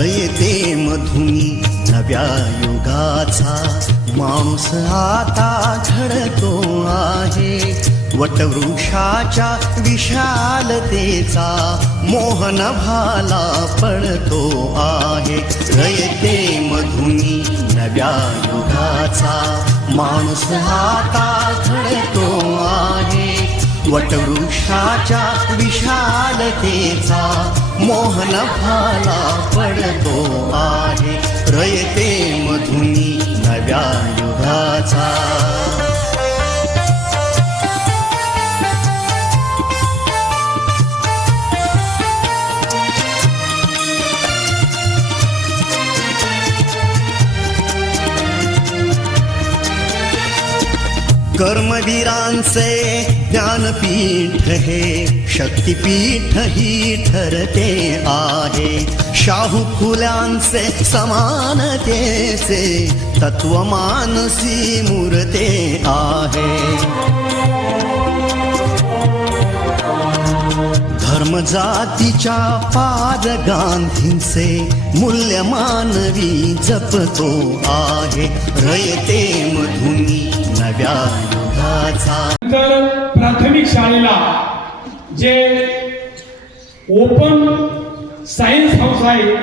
रयते मधुनी नव्या युगाचा माणूस आता घडतो आहे. वटवृक्षाच्या विशालतेचा मोहन भाला पडतो आहे. रयते मधुनी नव्या युगाचा माणूस आता घडतो आहे. वटवृक्षाच्या विशालतेचा मोहन भाला पडतो आहे. रयते मधुनी नव्या युगाचा. कर्मवीरांचे ज्ञानपीठ हे शक्तिपीठ ही ठरते आहे. शाहू फुल्यांचे समानतेचे तत्वमानसी मूर्ते आहे. धर्म जातीच्या पाद गांधींचे मूल्य मानवी जपतो आहे. रयते मधुनी नव्या युगाचा. तर प्राथमिक शाळेला जे ओपन सायन्स हाऊस आहे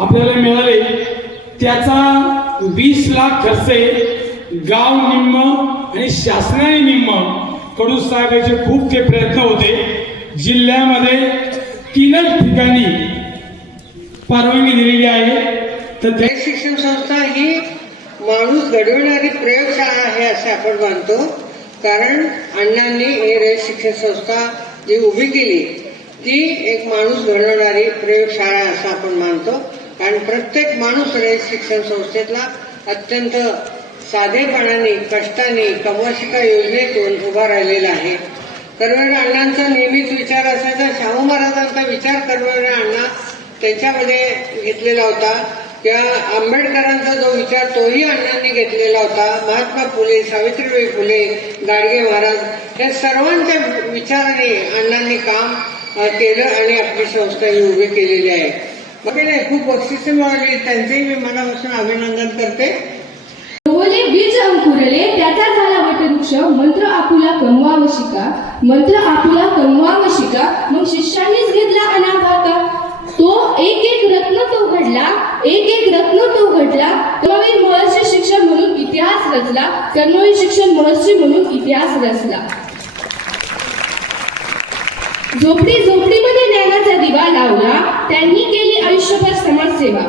आपल्याला मिळाले, त्याचा 20 लाख खर्च गाव निम्म आणि शासनाने निम्म कडू साहेबांचे खूप ते प्रयत्न होते. जिल्ह्यामध्ये 3 ठिकाणी परवानगी दिलेली आहे. तर रयत शिक्षण संस्था ही माणूस घडवणारी प्रयोगशाळा आहे असे आपण मानतो. कारण अण्णांनी हे रयत शिक्षण संस्था जी उभी केली ती एक माणूस घडवणारी प्रयोगशाळा असं आपण मानतो. कारण प्रत्येक माणूस रयत शिक्षण संस्थेतला अत्यंत साधेपणाने कष्टाने कमवाशिका योजनेतून उभा राहिलेला आहे. कर्मवीर अण्णांचा नेहमीच विचार असायचा. शाहू महाराजांचा विचार कर्मवीर अण्णा त्यांच्यामध्ये घेतलेला होता. त्या आंबेडकरांचा जो विचार तोही अण्णांनी घेतलेला होता. महात्मा फुले, सावित्रीबाई फुले, गाडगे महाराज या सर्वांच्या विचाराने अण्णांनी काम केलं आणि आपली संस्था ही उभी केलेली आहे. मग खूप बक्षिसे मिळाली, त्यांचेही मी मनापासून अभिनंदन करते. रोवले बीज अंकुरले त्याचा झाला वटवृक्ष, मंत्र आपुला कमवाव शिका, मंत्र आपुला कमवाव शिका. मग शिष्यांनीच घेतला अनाघाता, तो एक एक रत्न तो घडला, एक एक रत्न तो घडला. कर्मवीर महर्षी शिक्षण म्हणून इतिहास रचला, कर्मवीर शिक्षण महर्षी म्हणून इतिहास रचला. झोपडी झोपडीमध्ये ज्ञानाचा दिवा लावला, त्यांनी केली आयुष्यभर समाजसेवा.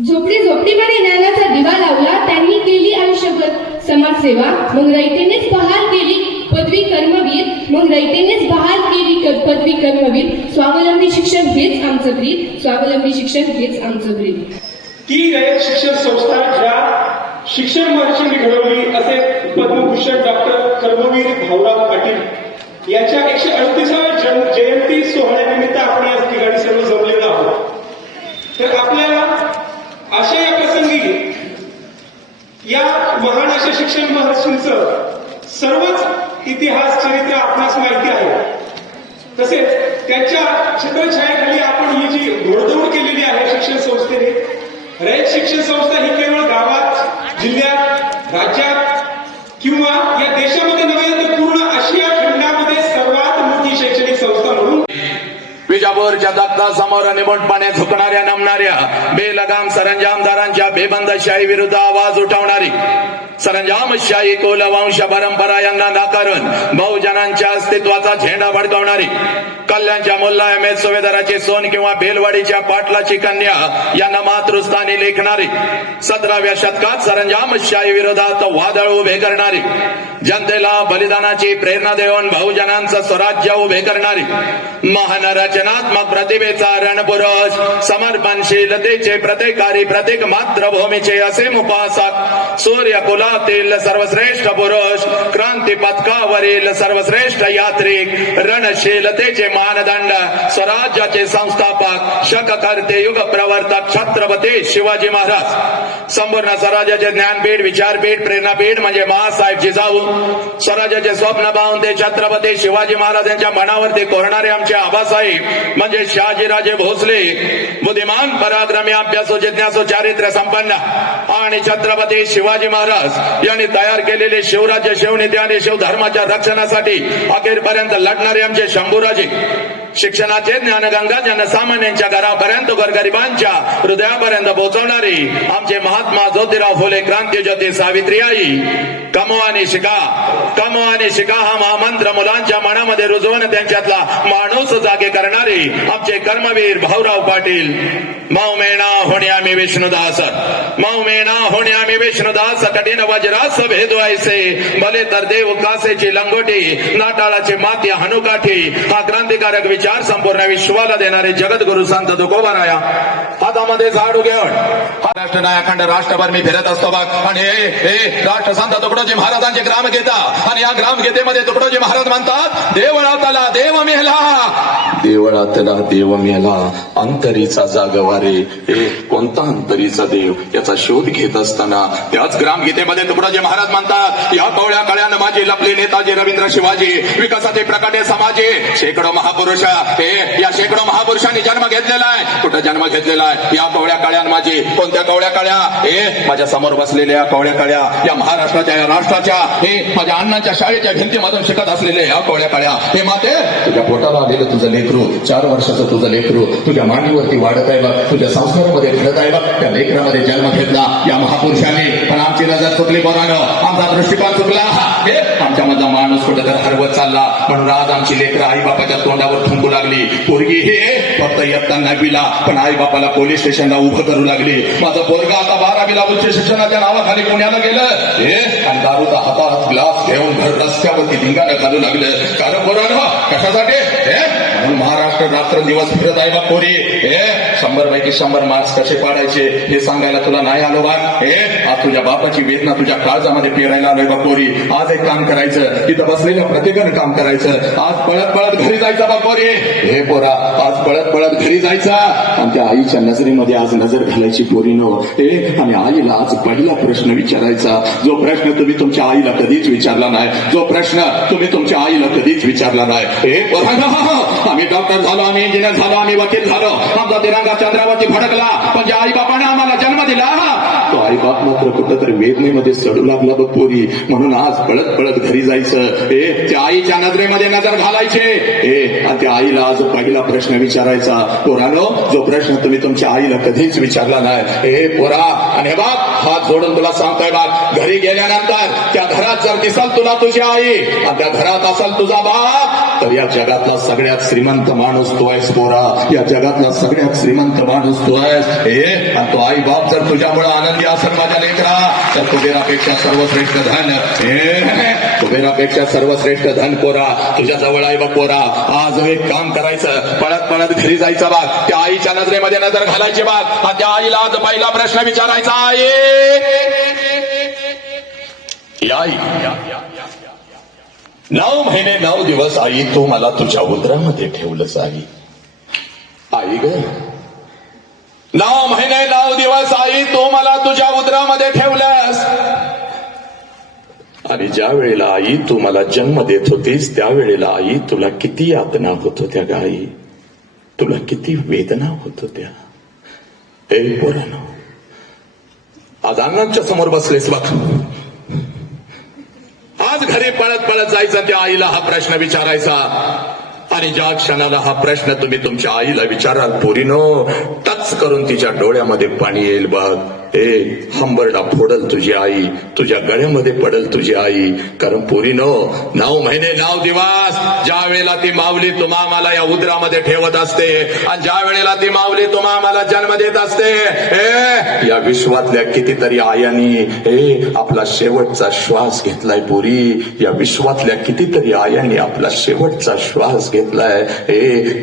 झोपडी झोपडीमध्ये ज्ञानाचा दिवा लावला, त्यांनी केली आयुष्यभर समाजसेवा. मग रयतेनेच बहाल केली पदवी कर्मवीर, मग रयतेनेच बहाल केली पदवी कर्मवीर. स्वावलंबी शिक्षण हेच आमचं ब्रीद, स्वावलंबी शिक्षण हेच आमचं ब्रीद. ती रयत शिक्षण संस्था ज्या शिक्षण महर्षींनी घडवली असे पद्मभूषण डॉक्टर कर्मवीर भाऊराव पाटील यांच्या 138व्या जयंती सोहळ्यानिमित्त आपण या ठिकाणी सर्व जमलेलो आहोत. तर आपल्याला अशा या प्रसंगी या महान अशा शिक्षण महर्षींचं सर्वच इतिहास चरित्र आपणास माहिती आहे. तसेच त्यांच्या छत्रछायाखाली आपण ही जी घोडदौड केलेली आहे शिक्षण संस्थेने, रयत शिक्षण संस्था ही केवळ गावात, जिल्ह्यात, राज्यात किंवा या देशामध्ये नव्हे तर पूर्ण आशिया खंडामध्ये सर्वात मोठी शैक्षणिक संस्था म्हणून विजापूरच्या दत्तासमोर निमूटपणे झुकणाऱ्या नमणाऱ्या बेलगाम सरंजामदारांच्या बेबंदशाही विरुद्ध आवाज उठवणारी, सरंजामशाही कुलवंश परंपरा यांना नाकारून बहुजनांच्या अस्तित्वाचा झेंडा फडकवणारी, कल्याणच्या मुल्ला अहमेद सुभेदाराची सोन किंवा बेलवाडीच्या पाटलाची कन्या यांना मातृस्थानी लेखणारी, 17व्या शतकात सरंजामशाही विरोधात वादळ उभे करणारी, जनतेला बलिदानाची प्रेरणा देऊन बहुजनांचं स्वराज्य उभे करणारी, महान रचनात्मक प्रतिभेचा रणपुरुष, समर्पणशीलतेचे प्रतिकारी प्रतीक मातृभूमीचे असे उपासक, सूर्यकुलातील सर्वश्रेष्ठ पुरुष, क्रांती पथकावरील सर्वश्रेष्ठ यात्रिक, रणशीलतेचे मानदंड स्वराज्याचे संस्थापक शककर्ते युग प्रवर्तक छत्रपती शिवाजी महाराज संपूर्ण स्वराज्याचे ज्ञानपीठ विचारपीठ प्रेरणापीठ म्हणजे महासाहेब जिजाऊ स्वराज्याचे स्वप्न पाहून ते छत्रपती शिवाजी महाराजांच्या मनावरती कोरणारे आमचे आबासाहेब म्हणजे शहाजीराजे भोसले बुद्धिमान पराक्रमी अभ्यासू जिज्ञासू चारित्र्य संपन्न आणि छत्रपती शिवाजी महाराज यांनी तयार केलेले शिवराज्य शिवनीती आणि शिवधर्माच्या रक्षणासाठी अखेरपर्यंत लढणारे आमचे शंभूराजे शिक्षणाचे ज्ञानगंगा जनसामान्यांच्या घरापर्यंत गोरगरिबांच्या हृदयापर्यंत पोहोचवणारी आमचे महात्मा ज्योतिराव फुले क्रांतीज्योती सावित्रीबाई कमवानी शिका हा महामंत्र मुलांच्या मनामध्ये रुजवून त्यांच्यातला माणूस जागे करणारे आमचे कर्मवीर भाऊराव पाटील मौमेना होणे आम्ही विष्णुदास कठीण वज्रास भेदू ऐसे भले तर देव कासेची लंगोटी नाटाळाची माती हनुकाठी हा क्रांतिकारक विचार संपूर्ण विश्वाला देणारे जगद्गुरु संत तुकोबाराया हातामध्ये झाडू घेऊन हा राष्ट्रनायक अखंड राष्ट्रभर मी फिरत असतो बघ आणि हे राष्ट्रसंत तुकडोजी महाराजांचे ग्रामगीता आणि या ग्रामगीतेमध्ये तुकडोजी महाराज म्हणतात देवळातला देव मेला अंतरीचा जागवारे हे कोणता अंतरीचा देव याचा शोध घेत असताना त्याच ग्रामगीतेमध्ये तुकडोजी महाराज म्हणतात या कवळ्या कळ्यानं माझी लपली नेताजी रवींद्र शिवाजी विकासाचे प्रकाटे समाजे शेकडो महापुरुष या शेकडो महापुरुषांनी जन्म घेतलेला आहे कुठं जन्म घेतलेला आहे या कवळ्या काळ्या माझी कोणत्या कवळ्या काळ्या माझ्या समोर बसलेल्या कवळ्या काळ्या या महाराष्ट्राच्या या राष्ट्राच्या माझ्या अण्णांच्या शाळेच्या भिंतीमधून शिकत असलेल्या या कवळ्या काळ्या हे माते तुझ्या पोटाला आलेलं तुझं लेकरू 4 वर्षाचं तुझं लेकरू तुझ्या मांडीवरती वाढत आहे बघ तुझ्या संस्कारामध्ये घडत आहे बघ त्या लेकरामध्ये जन्म घेतला या महापुरुषांनी पण आमची नजर चुकली पोरानं आमचा दृष्टिकोन चुकला आमच्या मधला माणूस कुठेतरी हरवत चालला म्हणून आज आमची लेकरं आई बापाच्या तोंडावर थुंकू लागली पोरगी हे फक्त इयत्ता 9वीला पण आई बापाला पोलीस स्टेशनला उभं करू लागली माझं पोरगा आता 12वीला उच्च शिक्षणाच्या नावाखाली पुण्याला गेलं आणि दारूचा हातात ग्लास घेऊन घर रस्त्यावरती धिंगाणं घालू लागलं कारण पोरानं कशासाठी म्हणून महाराष्ट्र रात्रंदिवस फिरत आहे बा पोरी 100 पैकी 100 मार्क्स कसे पाडायचे हे सांगायला तुला नाही आलो बा आज तुझ्या बापाची वेदना तुझ्या काळजामध्ये पेरायला आलोय बा पोरी आज एक काम करायचं तिथं बसलेल्या प्रत्येकानं काम करायचं आज पळत पळत घरी जायचं बा पोरी हे पोरा आज पळत पळत घरी जायचा आणि त्या आईच्या नजरेमध्ये आज नजर घालायची पोरीनो आणि आईला आज पहिला प्रश्न विचारायचा जो प्रश्न तुम्ही तुमच्या आईला कधीच विचारला नाही जो प्रश्न तुम्ही तुमच्या आईला कधीच विचारला नाही हे पोरा आम्ही डॉक्टर झालो आम्ही इंजिनियर झालो आम्ही वकील झालो आमचा तिरंगा चंद्रावरती फडकला पण ज्या आई बापाने आम्हाला जन्म दिला तो आई बाप मात्र कुठंतरी वेदनेमध्ये सडू लागला बघ पोरी म्हणून आज पळत पळत घरी जायचं त्या आईच्या नजरेमध्ये नजर घालायचे आणि त्या आईला आज पहिला प्रश्न विचारायचा पोरानो जो प्रश्न तुम्ही तुमच्या आईला कधीच विचारला नाही पोरा आणि बघ हात जोडून तुला सांगतोय बघ घरी गेल्यानंतर त्या घरात जर दिसल तुला तुझी आई आणि त्या घरात असेल तुझा बाप तर या जगातला सगळ्यात श्रीमंत माणूस तू आहेस पोरा या जगातला सगळ्यात श्रीमंत माणूस तू आहेस आणि तो आई बाप जर तुझ्यामुळे आनंदी असेल माझ्या लेकरा तर कुबेरापेक्षा सर्वश्रेष्ठ धन कुबेरापेक्षा सर्वश्रेष्ठ धन पोरा तुझ्या जवळ आहे बघ पोरा आज एक काम करायचं पळत पळत घरी जायचं बाग त्या आईच्या नजरेमध्ये नजर घालायची बाग आणि त्या आईला आज पहिला प्रश्न विचारायचा आई 9 महिने 9 दिवस आई तू मला तुझ्या उदरामध्ये ठेवलंस आई ग 9 महिने 9 दिवस आई तू मला तुझ्या उदरामध्ये ठेवलंस आणि ज्या वेळेला आई तू मला जन्म देत होतीस त्यावेळेला आई तुला किती यातना होत होत्या ग आई तुला किती वेदना होत होत्या पोरानो आज अण्णांच्या समोर बसलेस बघ आज घरी पळत पळत जायचं त्या आईला हा प्रश्न विचारायचा आणि ज्या क्षणाला हा प्रश्न तुम्ही तुमच्या आईला विचाराल पोरीनो टच करून तिच्या डोळ्यामध्ये पाणी येईल बघ हंबरडा फोडल तुझी आई तुझ्या गळ्यामध्ये पडल तुझी आई कारण पोरीनो 9 महिने 9 दिवस ज्या वेळेला ती माऊली तुम्हा मला या उदरामध्ये ठेवत असते आणि ज्या वेळेला ती माऊली तुम्हा मला जन्म देत असते या विश्वातल्या कितीतरी आयांनी आपला शेवटचा श्वास घेतलाय पोरी या विश्वातल्या कितीतरी आयांनी आपला शेवटचा श्वास घेतलाय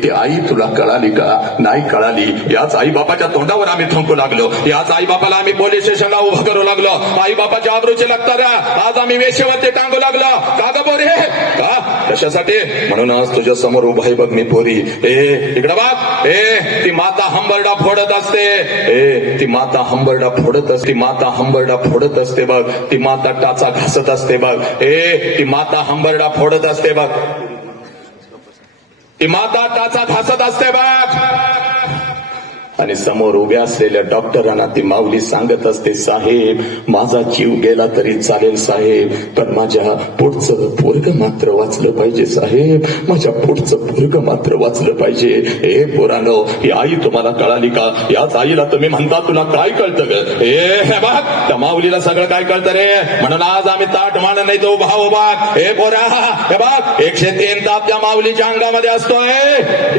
ती आई तुला कळाली का नाही कळाली याच आई बापाच्या तोंडावर आम्ही थंकू लागलो याच आई बापाला आम्ही पोलीस स्टेशनला उभं करू लागलो, आई बापाच्या आबरूचे लागतात, आज आम्ही वेश्यावरती टांगू लागलो. का ग पोरी? का कशासाठी? म्हणून आज तुझ्या समोर उभा आहे बघ मी पोरी. इकडं बघ, ती माता हंबरडा फोडत असते, ती माता हंबरडा फोडत असते, माता हंबरडा फोडत असते बघ, ती माता टाचा घासत असते बघ, ती माता हंबरडा फोडत असते बघ, ती माता टाचा घासत असते बघ. आणि समोर उभ्या असलेल्या डॉक्टरांना ती माऊली सांगत असते, साहेब माझा जीव गेला तरी चालेल साहेब, पण माझ्या पुढचं पोरग मात्र वाचलं पाहिजे साहेब, माझ्या पुढचं पोरग मात्र वाचलं पाहिजे. पोरानो, ही आई तुम्हाला कळाली का? याच आईला तुम्ही म्हणता तुला काय कळतं ग? बघ त्या माऊलीला सगळं काय कळतं रे. म्हणून आज आम्ही ताट मान नाही तो उभा उभा. पोरा हे बघ, 103 ताप त्या माऊलीच्या अंगामध्ये असतोय,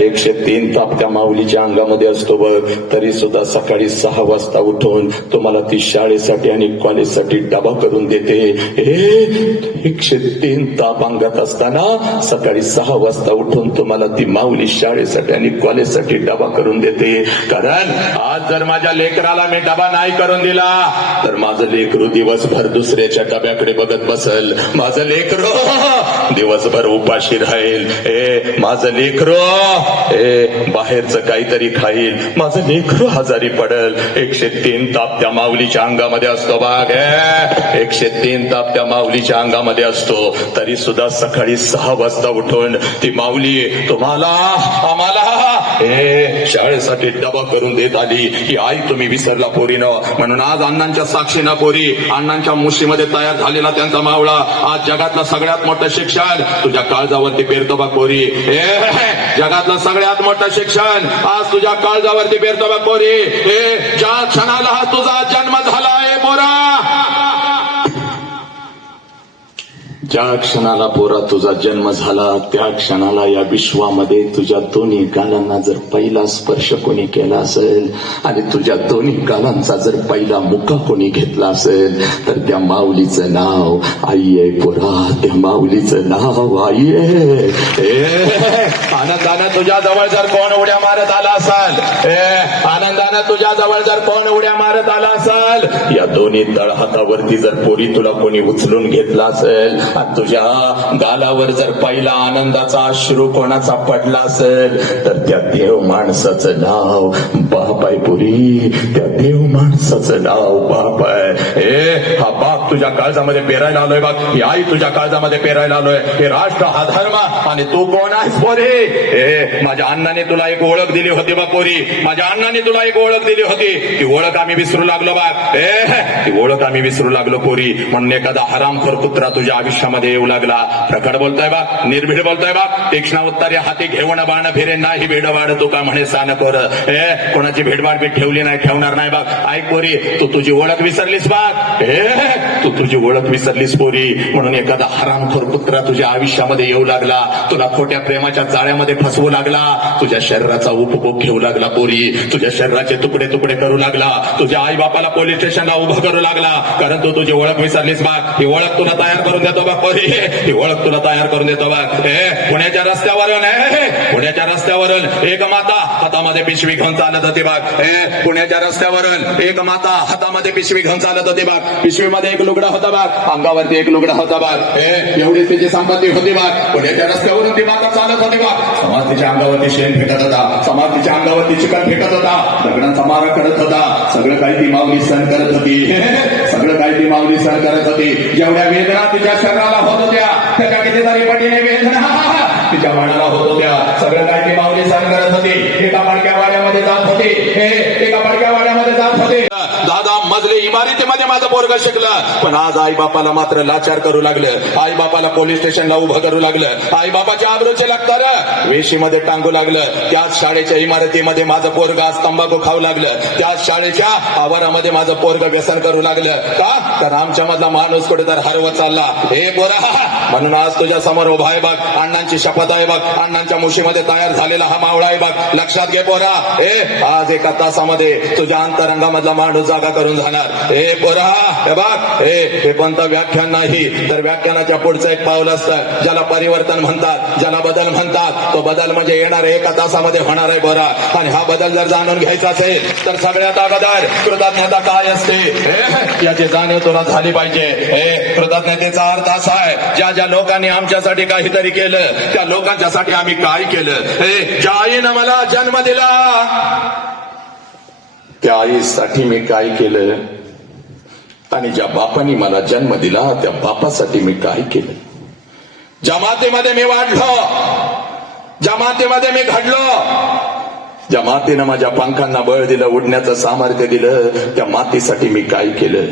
103 ताप त्या माऊलीच्या अंगामध्ये असतो बघ. तरी सुद्धा सकाळी 6 वाजता उठून तुम्हाला ती शाळेसाठी आणि कॉलेजसाठी डबा करून देते. 103 ताप अंगात असताना सकाळी 6 वाजता उठून तुम्हाला ती माऊली शाळेसाठी आणि कॉलेजसाठी डबा करून देते. कारण आज जर माझ्या लेकराला मी डबा नाही करून दिला तर माझं लेकरू दिवसभर दुसऱ्याच्या डब्याकडे बघत बसल, माझं लेकरू दिवसभर उपाशी राहील, माझं लेकरू बाहेरचं काहीतरी खाईल, माझं लेकरू आजारी पडल. 103 ताप त्या माऊलीच्या अंगामध्ये असतो बाग, 103 ताप त्या माऊलीच्या अंगामध्ये असतो. तरी सुद्धा सकाळी 6 वाजता उठून ती माऊली तुम्हाला आम्हाला शाळेसाठी डबा करून देत आली. ही आई तुम्ही विसरला पोरीनं. म्हणून आज अण्णांच्या साक्षीनं पोरी, अण्णांच्या मुशीमध्ये तयार झालेला त्यांचा मावळा आज जगातलं सगळ्यात मोठं शिक्षण तुझ्या काळजावरती पेरतो बा पोरी. जगातलं सगळ्यात मोठं शिक्षण आज तुझ्या काळजावरती पेरतो बा पोरी. ज्या क्षणाला तुझा जन्म झाला आहे पोरा, ज्या क्षणाला पोरा तुझा जन्म झाला त्या क्षणाला या विश्वामध्ये तुझ्या दोन्ही गालांना जर पहिला स्पर्श कोणी केला असेल आणि तुझ्या दोन्ही गालांचा जर पहिला मुका कोणी घेतला असेल तर त्या माऊलीचं नाव आई आहे पोरा, त्या माऊलीचं नाव आई आहे. आनंदानं तुझ्या जवळ जर कोण उड्या मारत आला असाल, आनंदानं तुझ्या जवळ जर कोण उड्या मारत आला असाल, या दोन्ही तळहातावरती जर पोरी तुला कोणी उचलून घेतला असेल, तुझ्या गालावर जर पहिला आनंदाचा अश्रू कोणाचा पडला असेल तर त्या देव माणसाचं नाव बाप आहे पुरी, त्या देव माणसाचं नाव बाप आहे. हा बाप तुझ्या काळजामध्ये पेरायला आलोय बघ, ही आई तुझ्या काळजामध्ये पेरायला आलोय. हे राष्ट्र हा धर्म आणि तू कोण आहेस पोरी? माझ्या अण्णाने तुला एक ओळख दिली होती बा पोरी, माझ्या अण्णाने तुला एक ओळख दिली होती. ती ओळख आम्ही विसरू लागलो बा, ती ओळख आम्ही विसरू लागलो पोरी. म्हणून एखादा हरामखोर कुत्रा तुझ्या आयुष्यामध्ये येऊ लागला. प्रकट बोलतोय बा, निर्भीड बोलतोय बा, तीक्ष्ण उत्तरे हाती घेऊन बाण फिरे नाही भेडवाड तू का म्हणे सान कोर. कोणाची भेडवाड मी ठेवली नाही, ठेवणार नाही बघ. ऐक पोरी, तू तुझी ओळख विसरलीस बघ, तू तुझी ओळख विसरलीस पोरी. म्हणून एखादा हरामखोर कुत्रा तुझ्या आयुष्यामध्ये येऊ लागला, तुला खोट्या प्रेमाच्या जाळ्यामध्ये फसवू लागला, तुझ्या शरीराचा उपभोग घेऊ लागला पोरी, तुझ्या शरीराचे तुकडे तुकडे करू लागला, तुझ्या आई बापाला पोलीस स्टेशनला उभं करू लागला, कारण तू तुझी ओळख विसरलीस बघ. ही ओळख तुला तयार करून देतो बघ पोरी, ही ओळख तुला तयार करून देतो बघ. पुण्याच्या रस्त्यावरून पुण्याच्या रस्त्यावरून एक माता हातामध्ये पिशवी घेऊन चालत होती बघ. पुण्याच्या रस्त्यावरून एक माता हातामध्ये पिशवी घेऊन चालत होती बघ. पिशवीमध्ये एक लुगडा होता बघ, अंगावरती एक लुगडा होता बघ. एवढी तिची संपत्ती होती बघ. पुण्याच्या रस्त्यावरून ती माता चालत होती बघ. समाज तिच्या अंगावरती शेण फेकत होता, समाज तिच्या अंगावरती चिकन फेकत होता, दगडांचा मारा करत होता. सगळं काही ती माऊली सहन करत होती, सगळं काही ती माऊली सहन करत होती. जेवढ्या वेदना तिच्या शरीराला होत होत्या त्याच्या कितीतरी पटीने वेदना तिच्या मनाला होत होत्या. सगळं काही ती माऊली सहन करत होती. एका पडक्या वाड्यामध्ये जात होती, एका पडक्या वाड्यामध्ये जात होती. दादा मजले इमारतीमध्ये माझं पोरग शिकलं, पण आज आई बापाला मात्र लाचार करू लागलं, आई बापाला पोलीस स्टेशनला उभं करू लागलं, आई बापाच्या आबरूचे लागतं वेशीमध्ये टांगू लागलं. त्याच शाळेच्या इमारतीमध्ये माझं पोरग आज तंबाखू खाऊ लागलं, त्याच शाळेच्या आवारामध्ये माझं पोरग व्यसन करू लागलं. का? तर आमच्या मधला माणूस कुठे तर हरवत चालला. हे पोरा, म्हणून आज तुझ्या समोर उभा आहे बघ, अण्णांची शपथ आहे बघ, अण्णांच्या मुशीमध्ये तयार झालेला हा मावळा आहे बघ. लक्षात घे पोरा, आज एका तासामध्ये तुझ्या अंतरंगामधला माणूस जागा करून जाणार. ए पोरा, हे बघ, हे कोणतं व्याख्यान नाही, तर व्याख्यानाच्या पुढचं एक पाऊल असतं ज्याला परिवर्तन म्हणतात, ज्याला बदल म्हणतात. तो बदल म्हणजे येणार 1 तासामध्ये होणार आहे पोरा. आणि हा बदल जर जाणून घ्यायचा असेल तर सगळ्यात अगोदर कृतज्ञता काय असते याची जाणीव तुला झाली पाहिजे. कृतज्ञतेचा अर्थ असा आहे, ज्या ज्या लोकांनी आमच्यासाठी काहीतरी केलं त्या लोकांच्यासाठी आम्ही काय केलं. ज्या आईनं मला जन्म दिला त्या आईसाठी मी काय केलं, आणि ज्या बापानी मला जन्म दिला त्या बापासाठी मी काय केलं. ज्या मातेमध्ये मी वाढलो, ज्या मातेमध्ये मी घडलो, ज्या मातेनं माझ्या पंखांना बळ दिलं, उडण्याचं सामर्थ्य दिलं, त्या मातेसाठी मी काय केलं.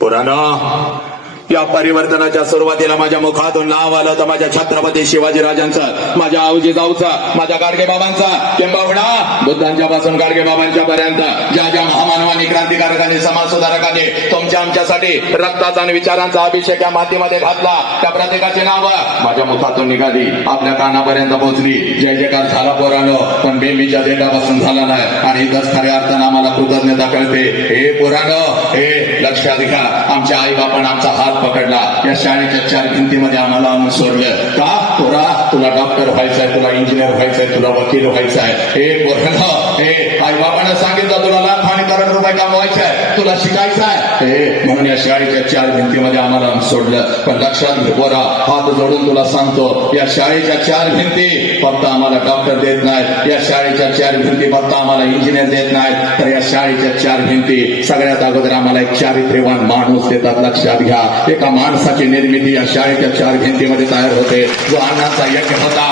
पुराणं या परिवर्तनाच्या सुरुवातीला माझ्या मुखातून नाव आलं तर माझ्या छत्रपती शिवाजीराजांचं, माझ्या आऊजी जाऊचा, माझ्या गाडगे बाबांचा, किंबहुना बुद्धांच्या पासून गाडगे बाबांच्या पर्यंत ज्या ज्या महामानवांनी, क्रांतिकारकांनी, समाज सुधारकांनी तुमच्या आमच्यासाठी रक्ताचा आणि विचारांचा अभिषेक या मातीमध्ये घातला, त्या प्रत्येकाची नावं माझ्या मुखातून निघाली, आपल्या कानापर्यंत पोहोचली. जय जयकार झाला पोरानो, पण बेमीच्या देठापासून झाला नाही. आणि इथंच खऱ्या अर्थानं आम्हाला कृतज्ञता कळते. हे पोरानो, हे लक्षात घ्या, आमच्या आई बापानं आमचा हात पकडला, या शाळेच्या 4 भिंतीमध्ये आम्हाला आणून सोडलं. का पोरा, तुला डॉक्टर व्हायचंय, तुला इंजिनियर व्हायचंय, तुला वकील व्हायचंय. हे पोरानं, हे आई बापानं सांगितलं तुला लाख आणि करोड रुपये कमवायचंय, तुला शिकायचंय, म्हणून या शाळेच्या 4 भिंतीमध्ये आम्हाला आणून सोडलं. पण लक्षात घे पोरा, हात जोडून तुला सांगतो, या शाळेच्या 4 भिंती फक्त आम्हाला डॉक्टर देत नाहीत, या शाळेच्या 4 भिंती फक्त आम्हाला इंजिनियर देत नाहीत, तर या शाळेच्या 4 भिंती सगळ्यात अगोदर आम्हाला एक चारित्र्यवान माणूस देतात. लक्षात घ्या, एका माणसाची निर्मिती या शाळेच्या 4 भिंतीमध्ये तयार होते, जो अण्णांचा यज्ञ होता.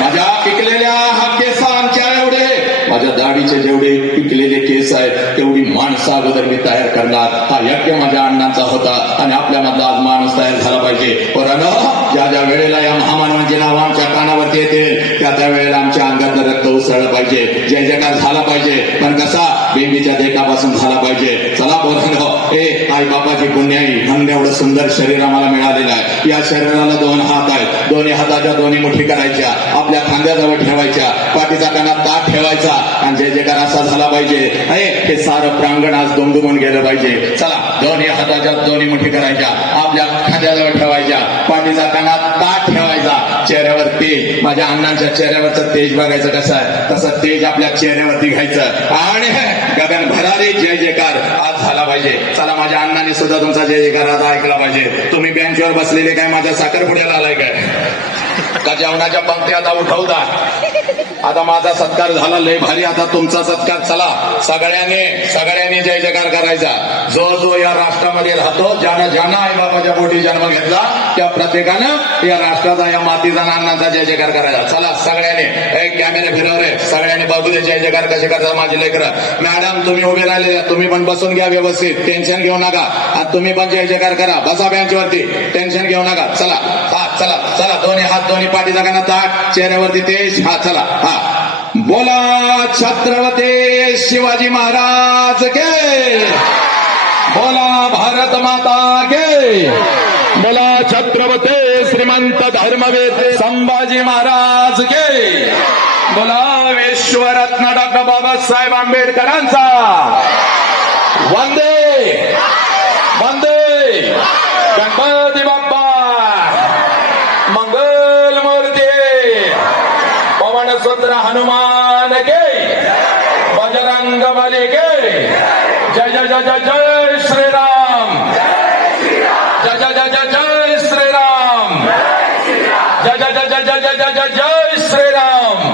माझ्या पिकलेल्या हा केसांच्या एवढे, माझ्या दाढीचे जेवढे पिकलेले केस आहेत तेवढी माणसं अगोदर मी तयार करणार. हा यज्ञ माझ्या अण्णांचा होता आणि आपल्यामधला आज माणूस तयार झाला पाहिजे. पोरांनो, ज्या ज्या वेळेला या महामानवांची नाव आमच्या कानावरती येते त्या त्या वेळेला आमच्या अंगातलं रक्त उसळलं पाहिजे, जय जयकार झाला पाहिजे. पण कसा, बेंबीच्या देठापासून झाला पाहिजे. चला पोरांनो, आई बापाची पुण्याई म्हणून एवढं सुंदर शरीर आम्हाला मिळालेलं आहे. या शरीराला 2 हात आहेत, दोन्ही हाताच्या दोन्ही मुठी करायच्या, आपल्या खांद्याजवळ ठेवायच्या, पाठीचा कानात ताट ठेवायचा आणि जय जयकार असा झाला पाहिजे. हे सारं प्रांगण आज दुमदुमून गेलं पाहिजे. चला, दोन्ही हाताच्या दोन्ही मुठी करायच्या, आपल्या खांद्याजवळ ठेवायच्या, पाठीचा कानात ताट ठेवायचा, चेहऱ्यावर तेज, माझ्या अण्णांच्या चेहऱ्यावरचं तेज बघायचं कसं आहे, तसं तेज आपल्या चेहऱ्यावरती घ्यायचं आणि गगन भरारी जय जयकार आज झाला पाहिजे. चला, माझ्या अण्णांनी सुद्धा तुमचा जय जयकार आज ऐकला पाहिजे. तुम्ही बेंचवर बसलेले काय माझ्या साखरपुड्याला आलाय काय का जेवणाच्या पंक्ती आता उठवता. आता माझा सत्कार झाला लय भारी, आता तुमचा सत्कार. चला, सगळ्यांनी जय जयकार करायचा. जो जो या राष्ट्रामध्ये राहतो, ज्यानं आई बापाच्या पोटी जन्म घेतला त्या प्रत्येकानं या राष्ट्राचा, या मातीचा, अण्णांचा जय जयकार करायचा. चला सगळ्यांनी, एक कॅमेरे फिरवले, सगळ्यांनी बघू दे जय जयकार कसे करतात माझे लेकरं. मॅडम तुम्ही उभे राहिले, तुम्ही पण बसून घ्या व्यवस्थित, टेन्शन घेऊ नका. आणि तुम्ही पण जय जयकार करा, बसा बेंचवरती, टेन्शन घेऊ नका. चला, हा चला चला, दोन्ही हात दोन्ही पाठीचा काना ताट, चेहऱ्यावरती तेज. हा चला, हा बोला छत्रपती शिवाजी महाराज के, बोला भारत माता के, बोला छत्रपती श्रीमंत धर्मवीर संभाजी महाराज के, बोला विश्वरत्न डॉक्टर बाबासाहेब आंबेडकरांचा वंदे वंदे गणपती बाप्पा मंगल मूर्ती, पवन सुंदर हनुमान के, बजरंग बली के, जय जय जय जय जय श्रीराम, जय जय जय जय जय श्रीराम, जय जय जय जय जय जय जय जय जय श्रीराम.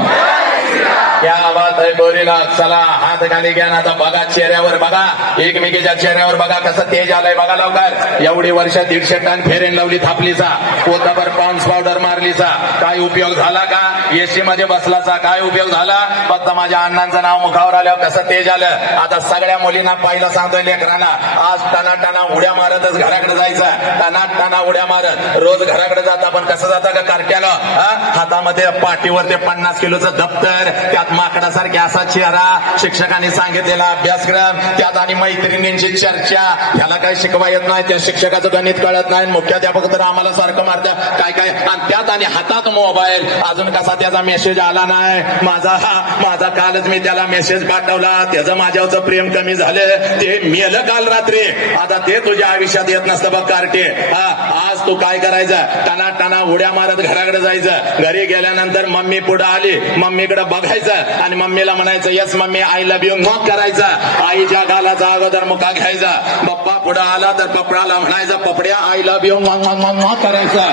क्या बात आहे बोरीला. चला, हात खाली घ्या. आता बघा चेहऱ्यावर, बघा एकमेकीच्या चेहऱ्यावर, बघा कसं तेज आलंय. बघा लवकर, एवढी वर्ष 150 टन फेरेन लावली थापलीचा, पोताभर पाऊंड पावडर मारलीचा, काय उपयोग झाला का? एसी मध्ये बसलाचा काय उपयोग झाला? फक्त माझ्या अण्णांचं नाव मुखावर आल्यावर कसं तेज आलं. आता सगळ्या मुलींना पहिला सांगतोय लेकरांना, आज टना उड्या मारतच घराकडे जायचं, टना उड्या मारत रोज घराकडे जाता. पण कसं जाता का कार्ट्याला, हातामध्ये पाठीवर ते 50 किलोचं दप्तर, त्यात माकडासारखे असा चेहरा, शिक्षकांनी सांगितलेला अभ्यासक्रम, त्यात आणि मैत्रिणींची चर्चा, ह्याला काही शिकवा येत नाही, त्या शिक्षकाचं गणित कळत नाही, मुख्याध्यापक तर आम्हाला सारखं मारतं काय काय, आणि त्यात आणि हातात मोबाईल, अजून कसा त्याचा मेसेज आला नाही, माझा कालच मी त्याला मेसेज पाठवला, त्याचं माझ्यावरचं प्रेम कमी झालं, ते मेलं काल रात्री, आता ते तुझ्या आयुष्यात येत नसतं बघ कार्टे. आज तू काय करायचं, टाना टाना उड्या मारत घराकडे जायचं, घरी गेल्यानंतर मम्मी पुढे आली, मम्मीकडे बघायचं आणि मम्मीला म्हणायचं yes mummy I love you, मग करायचं. आईच्या गालाचा अगोदर मुका घ्यायचा, पप्पा पुढे आला तर पप्पाला म्हणायचं पपड्या आय लव्ह यू, मग करायचं.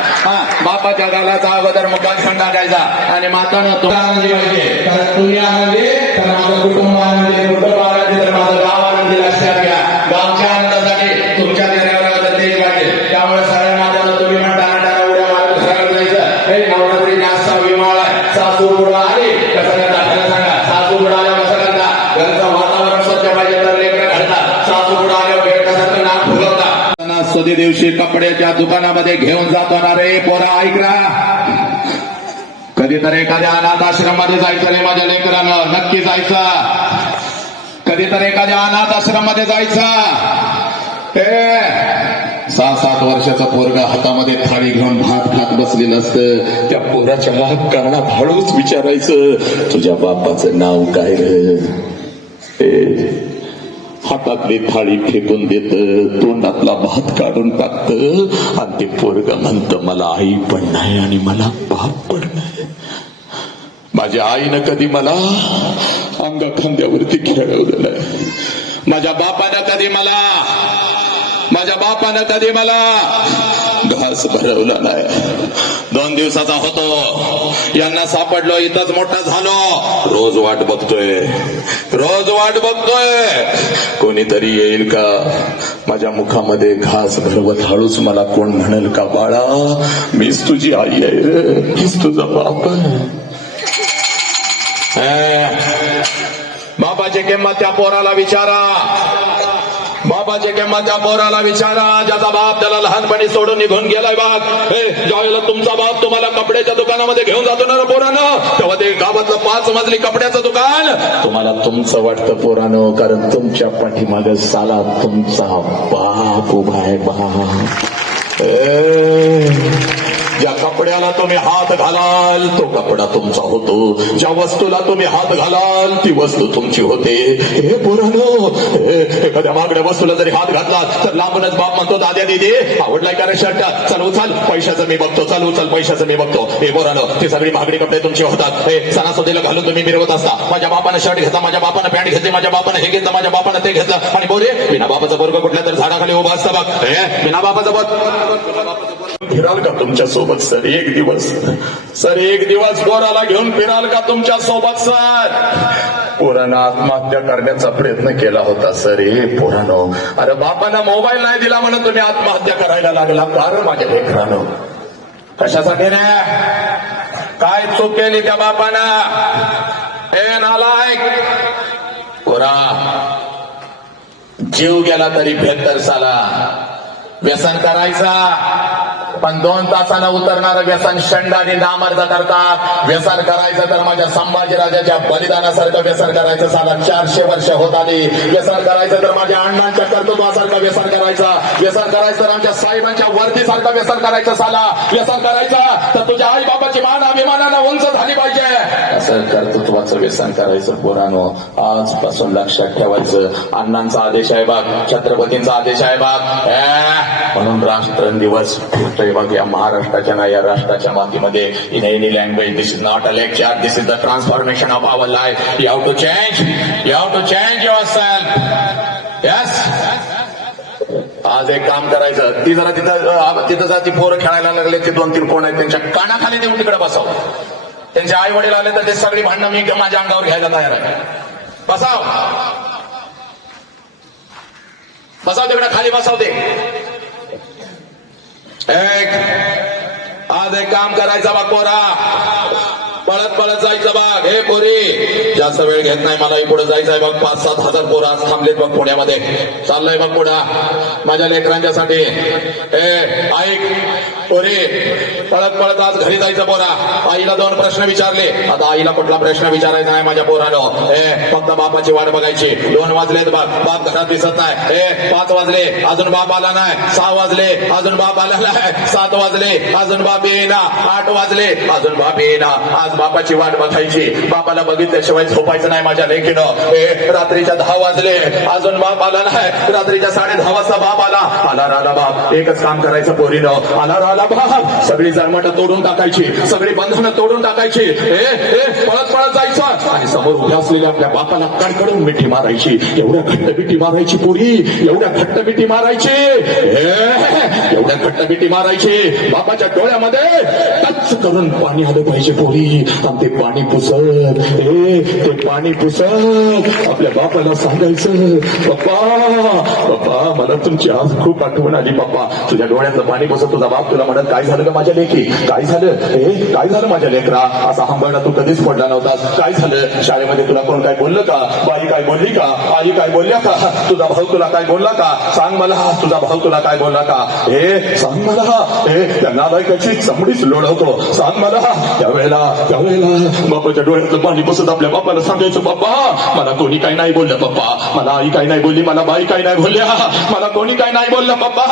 बापाच्या गालाचा अगोदर मुका घेऊन टाकायचा आणि मातानं तुला आनंदी पाहिजे, कारण तुम्ही आनंदी तर माझं कुटुंब आनंदी, कुटुंब आनंदी तर माझं गाव आनंदी. लक्षात घ्या, गावच्या आनंदासाठी तुमच्या चेहऱ्यावर तेज पाहिजे. त्यामुळे सगळ्या मातानं तुम्ही पण टाना टाना उड्या मारत घराकडे जायचं. हे नवरात्री जास्त विमाळ आहे, सासू पुढं आली कसं करता खरं सांगा, सासू पुढं आल्या कसं करता, घरचं वातावरण स्वच्छ पाहिजे तर लेकरं घडतात, सासू पुढं आल्या भेट कसं नाक फुगवता. सणासुदी दिवशी कपड्याच्या दुकानामध्ये घेऊन जातो ना रे पोरा, ऐकरा कधीतरी एखाद्या अनाथ आश्रममध्ये जायचं रे माझ्या लेकरानं, नक्की जायचं. कधीतरी एखाद्या अनाथ आश्रममध्ये जायचं. 6-7 वर्षाचा पोरगा हातामध्ये थाळी घेऊन भात खात बसलेलं असतं, त्या पोराच्या कानात हळूच विचारायचं तुझ्या बापाचं नाव काय रे. हातातली थाळी फेकून देत, तोंडातला भात काढून टाकत आणि ते पोरग म्हणतं मला आई पण नाही आणि मला बाप पण नाही. माझ्या आईनं कधी मला अंग खांद्यावरती खेळवलं नाही, माझ्या बापानं कधी मला घास भरवला नाही. 2 दिवसाचा होतो, यांना सापडलो, इथंच मोठा झालो, रोज वाट बघतोय कोणीतरी येईल का माझ्या मुखामध्ये घास भरवत. हळूच मला कोण म्हणेल का बाळा मीच तुझी आई आहे, मीच तुझा बाप आहे. बाबाची किंमत त्या पोराला विचारा, बाबाची किंमत त्या पोराला विचारा, ज्याचा बाप त्याला लहानपणी सोडून निघून गेलाय. बाप ज्यावेळेला तुमचा बाप तुम्हाला कपड्याच्या दुकानामध्ये घेऊन जातो ना पोरानं, तेव्हा ते गावातलं 5 मजली कपड्याचं दुकान तुम्हाला तुमचं वाटतं पोरानं, कारण तुमच्या पाठीमागे साला तुमचा बाप उभा आहे. ज्या कपड्याला तुम्ही हात घालाल तो कपडा तुमचा होतो, ज्या वस्तूला तुम्ही हात घालाल ती वस्तू तुमची होते. हे पोरांनो, एखाद्या महागड्या वस्तूला जरी हात घातला तर लांबूनच बाप म्हणतो दाद्या दिदी आवडलाय का रे शर्ट, चल उचल पैशाचं मी बघतो, चल उचल पैशाचं मी बघतो. हे पोरांनो, ती सगळी महागडी कपडे तुमचे होतात. हे सणासुदीला घालून तुम्ही मिरवत असता. माझ्या बापानं शर्ट घेतला, माझ्या बापानं पॅन्ट घेतली, माझ्या बापानं हे घेतलं, माझ्या बापानं ते घेतलं, आणि बोले बिना बापाचा वर्ग कुठल्या तर झाडाखाली उभा असता बघ. बिना बापाचा फिराल का तुमच्या सोबत सर एक दिवस पोराला घेऊन फिराल का तुमच्या सोबत सर. पोरानं आत्महत्या करण्याचा प्रयत्न केला होता सर. हे पोरानो, अरे बापानं मोबाईल नाही दिला म्हणून तुम्ही आत्महत्या करायला लागला, कारण माझ्या लेकरानं कशासाठी रे, काय चूक केली त्या बापानं. हे नालायक पोरा, जीव गेला तरी 72 साला व्यसन करायचा, पण 2 तासानं उतरणारं व्यसन शंड आणि नामर्द करतात. व्यसन करायचं तर माझ्या संभाजीराजाच्या बलिदानासारखं व्यसन करायचं, साला 400 वर्ष होत आली. व्यसन करायचं तर माझ्या अण्णांच्या कर्तृत्वासारखं व्यसन करायचं, व्यसन करायचं तर आमच्या साहेबांच्या वर्दीसारखं व्यसन करायचं. साला व्यसन करायचं तर तुझ्या आई बाबाची मान अभिमानानं उंच झाली पाहिजे, असं कर्तृत्वाचं व्यसन करायचं. पोरानो, आजपासून लक्षात ठेवायचं, अण्णांचा आदेश आहे बाग, छत्रपतींचा आदेश आहे बाग, म्हणून राष्ट्र दिवस फिरतोय बघ या महाराष्ट्राच्या ना या राष्ट्राच्या मातीमध्ये. In any language, this is not a lecture, this is the transformation of our life. You have to change yourself. Yes, आज एक काम करायचं, ती जरा तिथं जरा ती पोरं खेळायला लागले, ते 2-3 कोण आहेत त्यांच्या कानाखाली देऊन तिकडे बसाव. त्यांचे आई वडील आले तर ते सगळी भांडणं मी माझ्या अंगावर घ्यायला तयार आहे. बसाव तिकडे खाली बसाव. आज एक काम करायचं बघ पोरा, पळत जायचं बघ. हे पोरी, जास्त वेळ घेत नाही, मला पुढे जायचंय बघ. 5-7 हजार पोरं आज थांबलेत बघ पुण्यामध्ये. चाललंय बघ पुढा माझ्या लेकरांच्यासाठी. ऐक, पोरे पळत पळत आज घरी जायचं पोरा. आईला 2 प्रश्न विचारले. आता आईला कुठला प्रश्न विचारायचा नाही माझ्या पोरानं. फक्त बापाची वाट बघायची. 2 वाजलेत बाप घरात दिसत नाही. 5 वाजले अजून बाप आला नाही. 6 वाजले अजून बाप आला नाही. 7 वाजले अजून बाप येईना. 8 वाजले अजून बाप येईना. आज बापाची वाट बघायची. बापाला बघितल्याशिवाय झोपायचं नाही माझ्या लेकीनं. रात्रीच्या 10 वाजले अजून बाप आला नाही. रात्रीच्या 10:30 वाजता बाप आला. आला बाप. एकच काम करायचं पोरीनं. आला बाप. सगळी जळमट तोडून टाकायची. सगळी बंधनं तोडून टाकायची. पळत पळत जायचं आणि समोर उभ्या असलेल्या आपल्या बापाला कडकडून मिठी मारायची. एवढ्या घट्ट मिठी मारायची पोरी. एवढ्या घट्ट मिठी मारायची. एवढ्या घट्ट मिठी मारायची. बापाच्या डोळ्यामध्ये टच करून पाणी आलं पाहिजे पोरी. आणि ते पाणी पुसत ते पाणी पुसत आपल्या बापाला सांगायचं पप्पा मला तुमची आज खूप आठवण आली पप्पा. तुझ्या डोळ्यातलं पाणी पुसत तुझा बाप तुला म्हणत काय झालं का माझ्या लेकी. काय झालं माझ्या लेकरा. असा हंबरडा तू कधीच पडला नव्हतास. काय झालं शाळेमध्ये तुला कोण काय बोललं का. बाई काय बोलली का. आई काय बोलल्या का. तुझा भाऊ तुला काय बोलला का. सांग मला तुझा भाऊ तुला काय बोलला का. सांग मला. त्या नालायकाची चमडीच लोळवतो. सांग मला. त्यावेळेला बापाच्या डोळ्यातलं पाणी पुसत आपल्या बापाला सांगायचं पप्पा मला कोणी काही नाही बोललं पप्पा. मला आई काही नाही बोलली. मला बाई काही नाही बोलल्या. मला कोणी काही नाही बोललं पप्पा.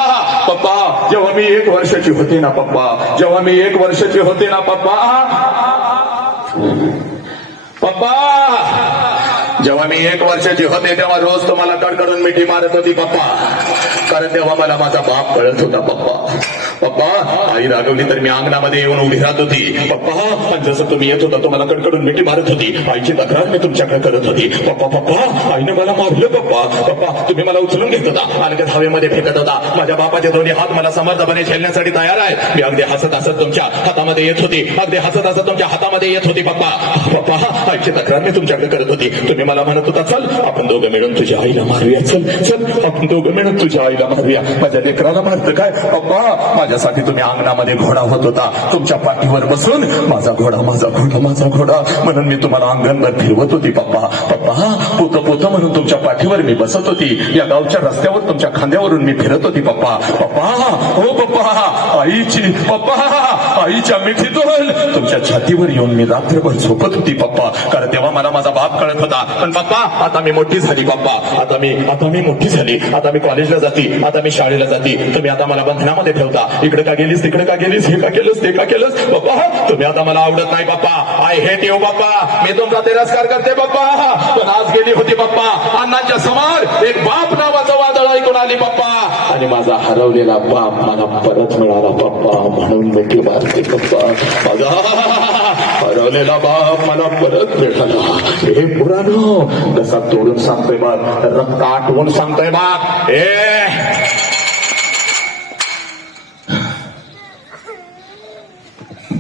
जेव्हा मी 1 वर्षाची होते ना पप्पा. जेव्हा मी 1 वर्षाची होते ना पप्पा. जेव्हा मी 1 वर्षाची होते तेव्हा रोज तुम्हाला कडकडून मिठी मारत होती पप्पा. कारण तेव्हा मला माझा बाप कळत होता पप्पा. आई रागवली तर मी अंगणामध्ये येऊन उभी राहत होती पप्पा. जसं तुम्ही येत होता तुम्हाला कडकडून मिठी मारत होती. आईची तक्रार मी तुमच्याकडे करत होती पप्पा. आईने मला मारलं पप्पा. तुम्ही मला उचलून घेत होता आणि हवेमध्ये फेकत होता. माझ्या बापाचे दोन्ही हात मला समर्थपणे झेलण्यासाठी तयार आहे. मी अगदी हसत तुमच्या हातामध्ये येत होती. अगदी हसत तुमच्या हातामध्ये येत होती पप्पा. आईची तक्रार मी तुमच्याकडे करत होती. तुम्ही मला म्हणत होता चल आपण दोघं मिळून तुझ्या आईला मारूया. चल आपण दोघं मिळून तुझ्या आईला मारूया. माझ्या लेकराला मारतं काय पप्पा. माझ्यासाठी तुम्ही अंगणामध्ये घोडा होत होता. तुमच्या पाठीवर बसून माझा घोडा म्हणून मी तुम्हाला अंगणभर फिरवत होती पप्पा. पोत म्हणून तुमच्या पाठीवर मी बसत होती. या गावच्या रस्त्यावर तुमच्या खांद्यावरून मी फिरत होती पप्पा. हो पप्पा. आईच्या मिठीतून तुमच्या छातीवर येऊन मी रात्रभर झोपत होती पप्पा. कारण तेव्हा मला माझा बाप कळत होता. पण पप्पा आता मी मोठी झाली पप्पा. आता मी मोठी झाली. आता मी कॉलेजला जाती. आता मी शाळेला जाती. तुम्ही आता मला बंधनामध्ये ठेवता. इकडे का गेलीस तिकडे का गेलीस. हे का केलंस ते का केलंस पप्पा. तुम्ही आता मला आवडत नाही पप्पा. आय हेट यू पप्पा. मी तुमचा तिरस्कार करते पप्पा. पण आज गेली होती पप्पा. अण्णांच्या समोर एक बाप नावाचं वादळ ऐकून आली पप्पा. आणि माझा हरवलेला बाप मला परत मिळाला पप्पा. म्हणून मिठी मारते पप्पा. माझा हरवलेला बाप मला परत मिळाला. हे पुरानो कसा तोडून सांगतोय बाप. रक्त आठवून सांगतोय बाप.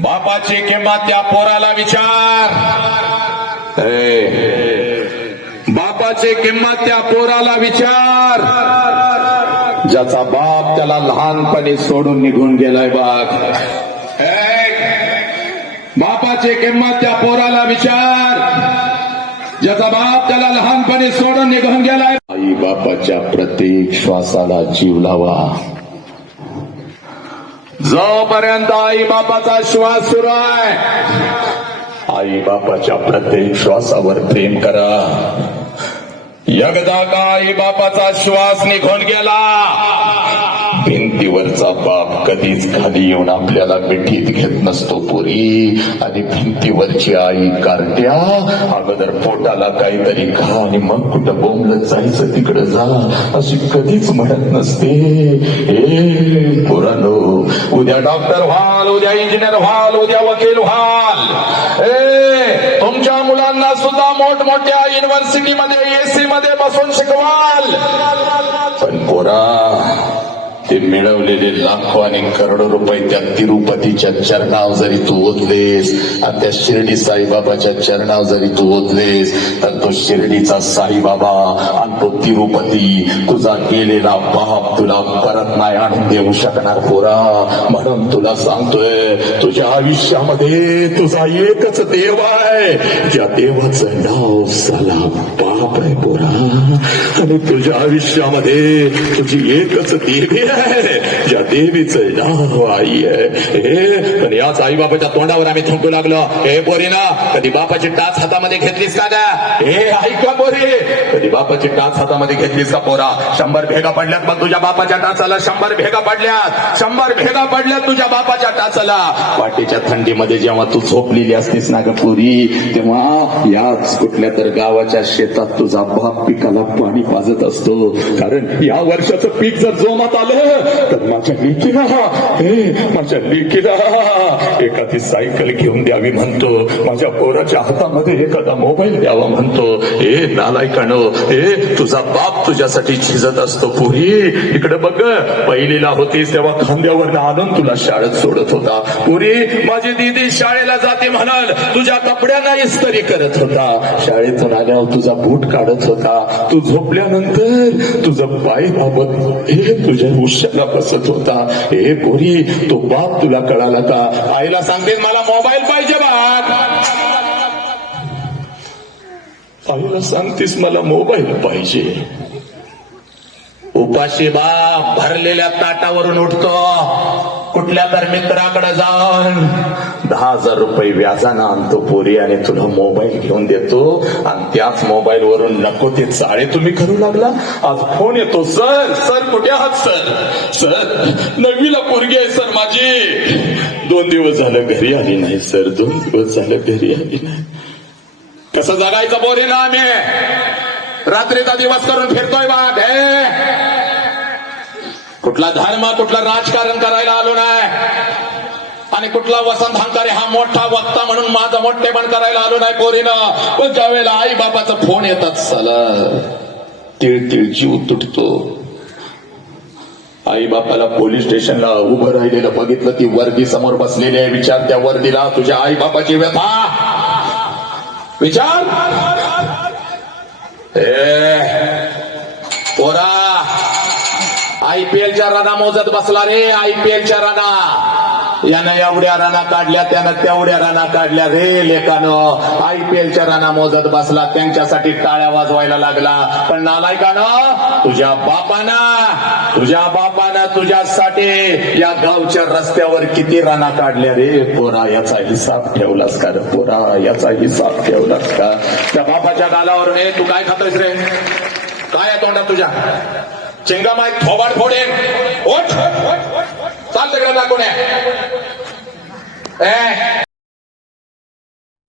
बापाची किंमत त्या पोराला विचार. बापाची किंमत त्या पोराला विचार. ज्याचा बाप त्याला लहानपणी सोडून निघून गेलाय बाग. बापाची किंमत त्या पोराला विचार. ज्याचा बाप त्याला लहानपणी सोडून निघून गेलाय. आई बापाच्या प्रत्येक श्वासाला जीव लावा. जोपर्यंत आई बापाचा श्वास सुरू आहे आई बापाच्या प्रत्येक श्वासावर प्रेम करा. एकदा का आई बापाचा श्वास निघून गेला भिंतीवरचा बाप कधीच खाली येऊन आपल्याला मिठीत घेत नसतो पोरी. आणि भिंतीवरची आई कारट्या अगोदर पोटाला काहीतरी खा आणि मग कुठं बोंबलत जायचं तिकडे जा अशी कधीच म्हणत नसते. पोरांनो उद्या डॉक्टर व्हाल, उद्या इंजिनियर व्हाल, उद्या वकील व्हाल. तुमच्या मुलांना सुद्धा मोठमोठ्या युनिव्हर्सिटीमध्ये एसी मध्ये बसून शिकवाल. पण पोरा ते मिळवलेले लाखो आणि करोडो रुपये त्या तिरुपतीच्या चरणावर जरी तू ओतलेस आणि त्या शिर्डी साईबाबाच्या चरणावर जरी तू ओतलेस तर तो शिर्डीचा साईबाबा आणि तो तिरुपती तुझा गेलेला बाप तुला परत नाही आणून देऊ शकणार पोरा. म्हणून तुला सांगतोय तुझ्या आयुष्यामध्ये तुझा एकच देव आहे. त्या देवाचं नाव साला बाप आहे पोरा. आणि तुझ्या आयुष्यामध्ये तुझी एकच देवी आहे ज्या देवीचं नाव आई आहे. हे पण याच आई बापाच्या तोंडावर आम्ही थंकू लागलो. हे पोरीना, कधी बापाची टाच हातामध्ये घेतलीस का गा? हे ऐका पोरी, कधी बापाची टाच हातामध्ये घेतलीस का पोरा? 100 भेगा पडल्यात मग तुझ्या बापाच्या टाचाला. 100 भेगा पडल्यात, 100 भेगा पडल्यात तुझ्या बापाच्या टाचाला. वाटेच्या थंडीमध्ये जेव्हा तू झोपलेली असतीस ना ग पोरी, तेव्हा याच कुठल्या तर गावाच्या शेतात तुझा बाप पिकाला पाणी पाजत असतो. कारण या वर्षाचं पीक जर जोमात आलं तर माझ्या लेकीला, माझ्या लेकीला एखादी सायकल घेऊन द्यावी म्हणतो, माझ्या पोराच्या हातामध्ये एखादा मोबाईल द्यावा म्हणतो. हे नालायकानो, हे तुझा बाप तुझ्यासाठी झिजत असतो. पुरी इकडे बघ, पहिलीला होतीस तेव्हा खांद्यावर आणून तुला शाळेत सोडत होता. पुरी माझी दीदी शाळेला जाते म्हणाल तुझ्या कपड्यांना इस्त्री करत होता. शाळेतून आल्यावर तुझा बूट काढत होता. तू झोपल्यानंतर तुझं पाय बाबत हे तुझ्या उशाला बसत होता. हे पोरी, तो बाप तुला कळाला का? आईला सांगतेस मला मोबाईल पाहिजे बाग, आईला सांगतेस मला मोबाईल पाहिजे. उपाशी बाप भरलेल्या ताटावरून उठतो, कुठल्या तर मित्राकडे जाऊन 10,000 रुपये व्याजानं आणतो पोरी आणि तुला मोबाईल घेऊन देतो. आणि त्याच मोबाईल वरून नको ते चाळे तुम्ही करू लागला. आज फोन येतो, सर सर कुठे आहात सर? सर 9वीला पोरगी आहे सर माझी, 2 दिवस झालं घरी आली नाही सर, 2 दिवस झालं घरी आली नाही. कसं जगायचं पोरी ना आम्ही? रात्रीचा दिवस करून फिरतोय बाग. कुठला धर्म, कुठलं राजकारण करायला आलो नाही आणि कुठला वसंत हंकारे हा मोठा वक्ता म्हणून माझं मोठेपण करायला आलो नाही पोरीनं. पण ज्या वेळेला आई बापाचा फोन येतात साला तिळ तिळ जीव तुटतो. आई बापाला पोलीस स्टेशनला उभं राहिलेलं बघितलं, ती वर्दी समोर बसलेली आहे. विचार त्या वर्दीला तुझ्या आई बापाची व्यथा, विचार. पोरा IPLच्या राना मोजत बसला रे, IPLच्या राना. यानं एवढ्या राना काढल्या, त्यानं तेवढ्या राना काढल्या रे लेकानं. IPLच्या राना मोजत बसला, त्यांच्यासाठी टाळ्या वाजवायला लागला. पण नालायकानं, तुझ्या बापानं तुझ्यासाठी या गावच्या रस्त्यावर किती राना काढल्या रे पोरा? याचा हिसाब ठेवलास का रे पोरा? याचा हिसाब ठेवलास का? त्या बापाच्या गालावर तू काय खातोयस रे? काय आहे तोंडात तुझ्या? चिंगम आहे, थोबाड फोडेन. ओठ चाल तिकडे दाखवून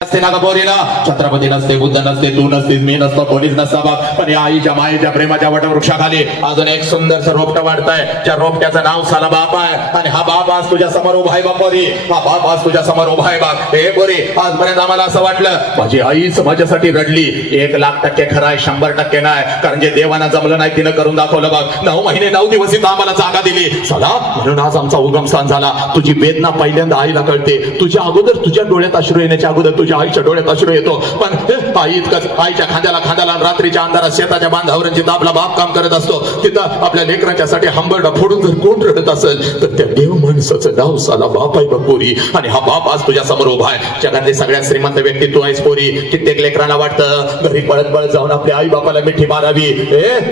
नसते ना पोरीला. छत्रपती नसते, बुद्ध नसते, तू नसतेस, मी नसतो, कोणीच नसता बघ. पण या आईच्या मायेच्या प्रेमाच्या वटवृक्षाखाली अजून एक सुंदरसं रोपटं वाढतंय. त्या रोपट्याचं नाव साला बाप आहे. आणि हा बाप आज तुझ्या समोर उभा आहे बा पोरी. हा बाप आज तुझ्या समोर उभा आहे बा. हे पोरी, आजपर्यंत आम्हाला असं वाटलं माझी आईच माझ्यासाठी रडली. 1,00,000% खरं आहे, 100% नाही. कारण जे देवाना जमलं नाही तिनं करून दाखवलं बघ. 9 महिने 9 दिवस इथं आम्हाला जागा दिली साला. म्हणून आज आमचा उगमस्थान झाला. तुझी वेदना पहिल्यांदा आईला कळते. तुझ्या अगोदर, तुझ्या डोळ्यात अश्रू येण्याच्या अगोदर तुझ्या आईच्या डोळ्यात अश्रू येतो. पण आई इतकंच, आईच्या खांद्याला रात्रीच्या अंधारात शेताच्या बांधावर जिथं आपला बाप काम करत असतो, तिथं आपल्या लेकरांच्यासाठी हंबरडा फोडून जर कोण रडत असेल तर त्या देव माणसाचं नाव साला बाप आहे बघ पोरी. आणि हा बाप आज तुझ्या समोर उभा आहे. जगातली सगळ्यात श्रीमंत व्यक्ती तू आहेस पोरी. कित्येक लेकरांना वाटतं घरी पळत पळत जाऊन आपल्या आई बापाला मिठी मारावी,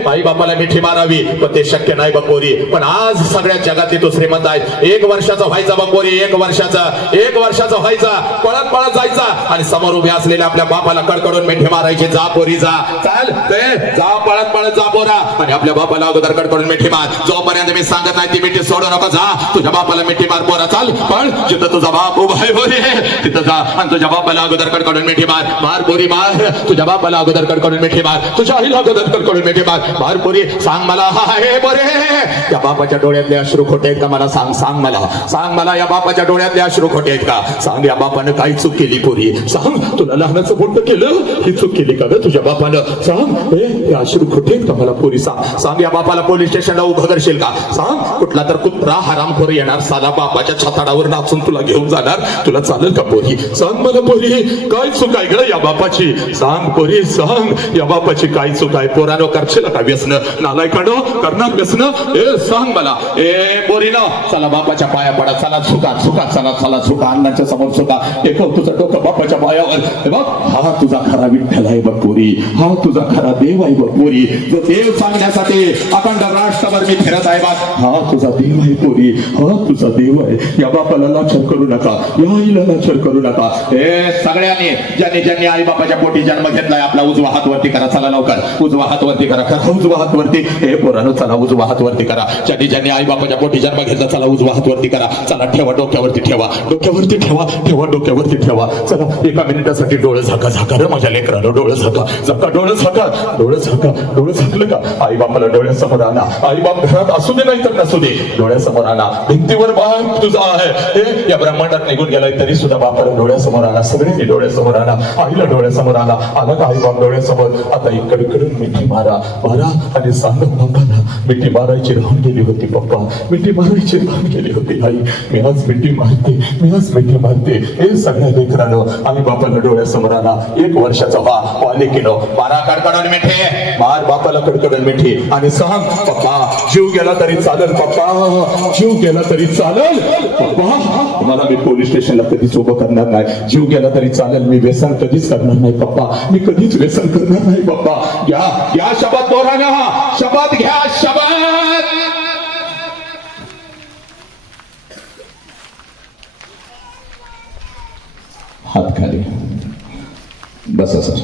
आई बापाला मिठी मारावी, पण ते शक्य नाही बघ पोरी. पण आज सगळ्यात जगातली तू श्रीमंत आहे. 1 वर्षाचा व्हायचा बघ पोरी, 1 वर्षाचा व्हायचा, पळत पळत जायचा आणि समोर उभे असलेल्या आपल्या बापाला कडकडून मिठी मारायची. जा पोरी जा, चाल जा, पळत पळत जा पोरा. आणि आपल्या बापाला अगोदर कडकडून मिठी मार. जोपर्यंत मी सांगत नाही ती मिठी सोडू नको. जा तुझ्या बापाला मिठी मार पोरा. चाल पण जिथं तुझा बाप उभा आहे पोरी तिथं जा आणि तुझ्या बापाला अगोदर कडकडून मिठी मार. मार पोरी मार. तुझ्या बापाला अगोदर कडकडून मिठी मार. तुझ्या आईला अगोदर कडकडून मिठी मार. मार पोरी. सांग मला हे पोरे, या बापाच्या डोळ्यातले अश्रू खोटे आहेत का? मला सांग मला या बापाच्या डोळ्यातले अश्रू खोटे आहेत का? सांग या बापानं काही चूक केली पोरी? सांग तुला लहानाचं मोठं केलं, ही चूक केली का ग तुझ्या बापानं? सांग हे अश्रू खोटे आहेत का? मला पोरी सांग या बापाला पोलीस स्टेशनला उभं करशील का? सांग कुठला तर कुत्रा हरामखोर येणार साला बापाच्या छताडावर नाचून तुला घेऊन जाणार, तुला चालेल का पोरी? सांग मला पोरी, काय चूक आहे ग या बापाची? सांग पोरी, सांग या बापाची काय चूक आहे? पोरानो करशील का व्यसन? नालायकानो करणार व्यसन? सांग मला. पोरीनो चला बापाच्या पाया पडा, चला चुका चला अन्नाच्या समोर चुका. तुझं डोकं बापाच्या विठ्ठलाच्या पायावर हे बघ, हा तुझा खरा विठ्ठल आहे बघ पोरी, हा तुझा खरा देव आहे बघ पोरी, जो देव सांगण्यासाठी अखंड राष्ट्रभर मी फिरत आहे बघ, हा तुझा देव आहे पोरी, हा तुझा देव आहे. या बापाला लाचार करू नका, या आईला लाचार करू नका. हे सगळ्यांनी ज्यांनी ज्यांनी आई बापाच्या पोटी जन्म घेतलाय आपला उजवा हात वरती करा. चला लवकर उजवा हात वरती करा, करा उजवा हात वरती. हे पोरांनो चला उजवा हात वरती करा. ज्यांनी ज्यांनी आई बापाच्या पोटी जन्म घेतला चला उजवा हात वरती करा. चला ठेवा डोक्यावरती, ठेवा डोक्यावरती, ठेवा ठेवा डोक्यावरती ठेवा. चला एका मिनिटासाठी डोळे झाका, झाका रे माझ्या लेकरानं, डोळे झाका, झाका डोळे झाका, डोळे झाका. डोळे झाकलं का? आई बापाला डोळ्यासमोर आणा. आई बाप घरात असू दे नाही तर नसू दे, डोळ्यासमोर आणा. भिंतीवर बाप तुझा आहे हे या ब्रह्मांडात निघून गेलाय तरी सुद्धा बापाला डोळ्यासमोर आणा. सगळ्यांनी डोळ्यासमोर आणा. आईला डोळ्यासमोर आणा. आला का आई बाप डोळ्यासमोर? आता इकडकडून मिठी मारा, मारा आणि सांगा बाबांना मिठी मारायची राहून गेली होती पप्पा, मिठी मारायची राहून गेली होती आई, मी आज मिठी मारते, मी आज मिठी मारते. हे सगळ्या लेकरानं आई बापाला डोळ्यासमोर आणा. 1 वर्षाचा वाले किलो मारा कडकडून मिठी, मार बापाला कडकडून मिठी आणि सांग पप्पा जीव गेला तरी चालेल, पप्पा जीव गेला तरी चालेल पप्पा, मला मी पोलीस स्टेशनला कधीच उभं करणार नाही. जीव गेला तरी चालेल, मी व्यसन कधीच करणार नाही पप्पा, मी कधीच व्यसन करणार नाही पप्पा. घ्या घ्या शपथ पोरांनो, शपथ घ्या, शपथ. हात खाली बसा सर.